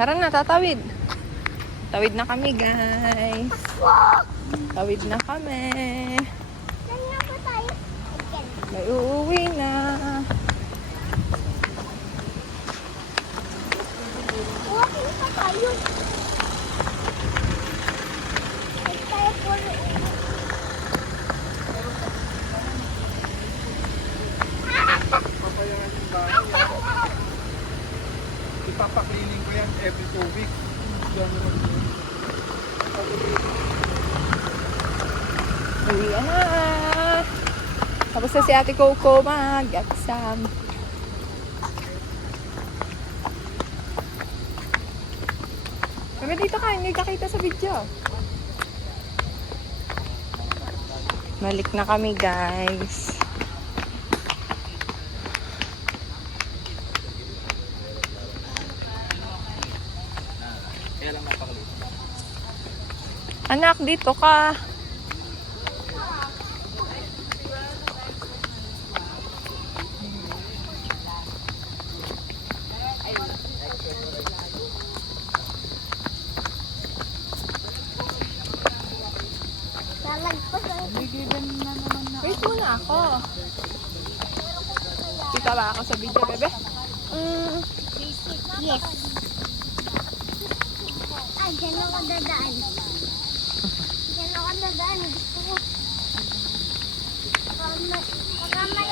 Tara na, tatawid. Tawid na kami, guys. Tawid na kami. Saan na po tayo? May uuwi na. Walking pa tayo. Ay, tayo po. Papayangan yung bahay. Ipapaklining ko yan every 2 weeks. Diyan naman yun. Uwi na. Tapos na si Ate Coco mag-exam. Kami dito ka, hindi kakita sa video. Balik na kami, guys. Kaya lang mapakalining. Anak, dito ka. Lalagpas ang Wait muna ako. Kita ba ako sa video, bebe? yes. Ah, dyan ako dadaan. Dyan ako dadaan. Gusto ko. Baka may